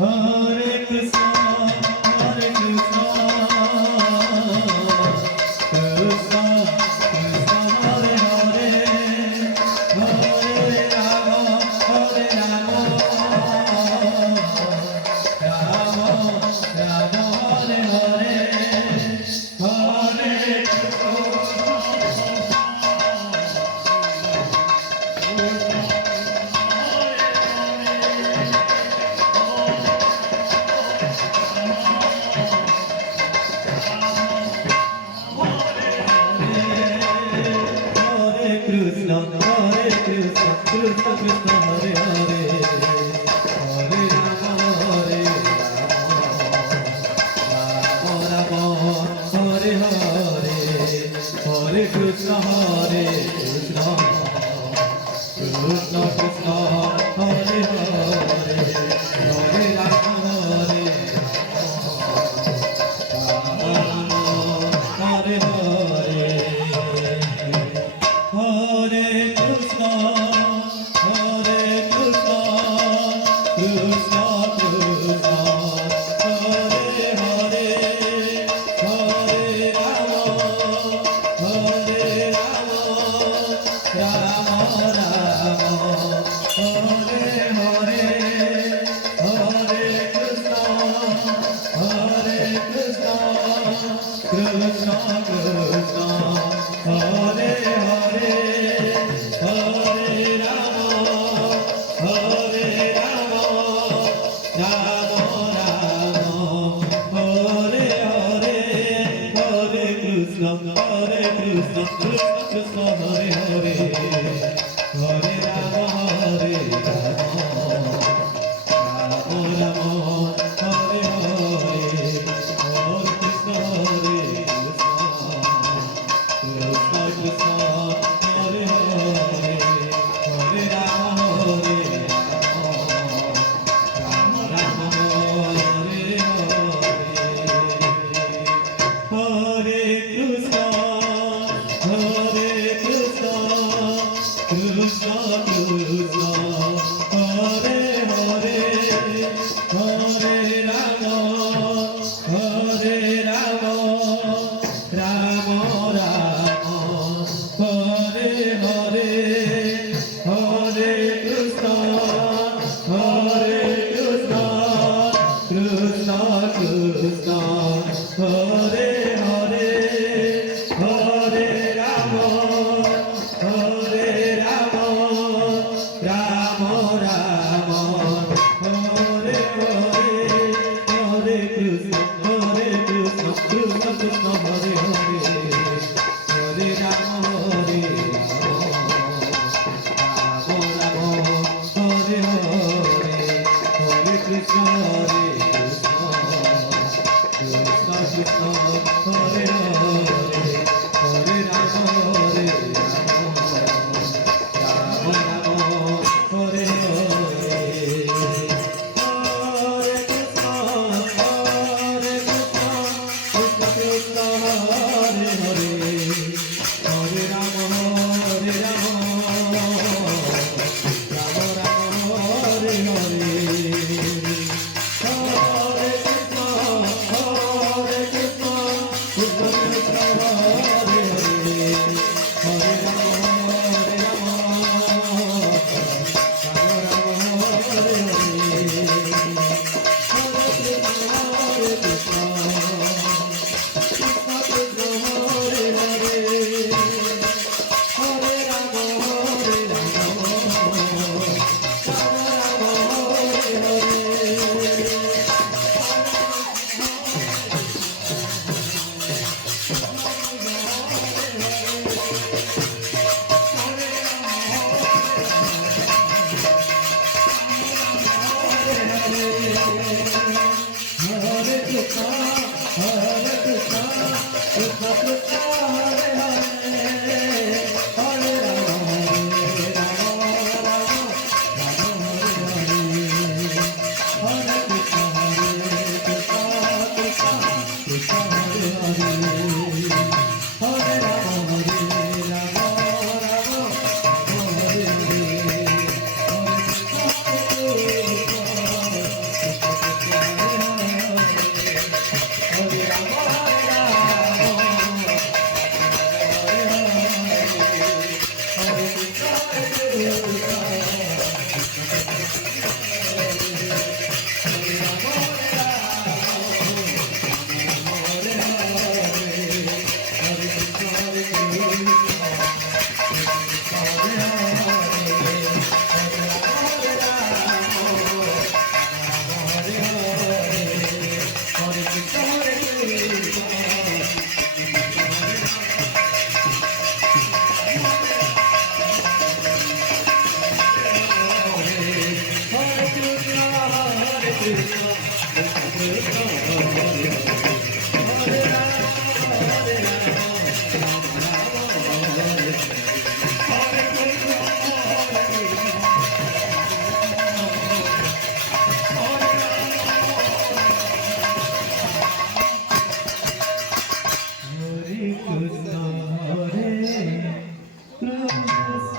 Hare Krishna, Hare Krishna, Krishna Krishna, Hare Hare, Hare Rama, Hare Rama, Rama Rama, Hare Hare, Hare Krishna. Krishna, Hare Krishna, Krishna Krishna, Hare Hare, Hare Rama, Hare Rama, Rama Rama, Hare Hare, Hare Krishna, Hare Krishna, Krishna Krishna, Hare Hare, Hare Rama, Hare Rama, Hare Hare. Hare Krishna, Hare Krishna, Krishna Krishna, Hare Hare, Hare Rama, Hare Rama, Rama Rama, Hare Hare, Hare Krishna, Hare Krishna, Krishna Krishna, Hare Hare, Hare Rama, Hare Rama, Rama Rama, Hare Hare, Hare Krishna, Krishna Krishna, Hare Hare, Hare Rama, Hare Rama, Rama Rama, Hare Hare, Hare Krishna, Hare Krishna, Krishna Krishna, Hare Hare, Hare Rama, Hare Rama, Rama Rama, Hare Hare, Hare Krishna, Hare Krishna, Krishna Krishna, Hare Hare, Hare Rama, Hare Rama, Rama Rama, Hare Hare, Hare Krishna, Hare Krishna, Krishna Krishna, Hare Hare, Hare Rama, Hare Rama, Rama Rama, Hare Hare, Hare Krishna, Krishna Krishna, Hare Hare, Hare Rama, Hare Rama, Rama Rama, Hare Hare, Hare Krishna, Krishna Krishna, Hare Hare, Hare Rama, Hare Rama, Rama Rama, Hare Hare, Hare Krishna, Hare Krishna, Krishna Krishna, Hare Hare, Hare Rama, Hare Rama, Rama Rama, Hare Hare, Hare Krishna, Hare Krishna, Krishna Krishna, Hare Hare, Hare Rama, Hare Rama, Rama Rama, Hare Hare Krishna, Krishna Krishna, Hare Hare, Hare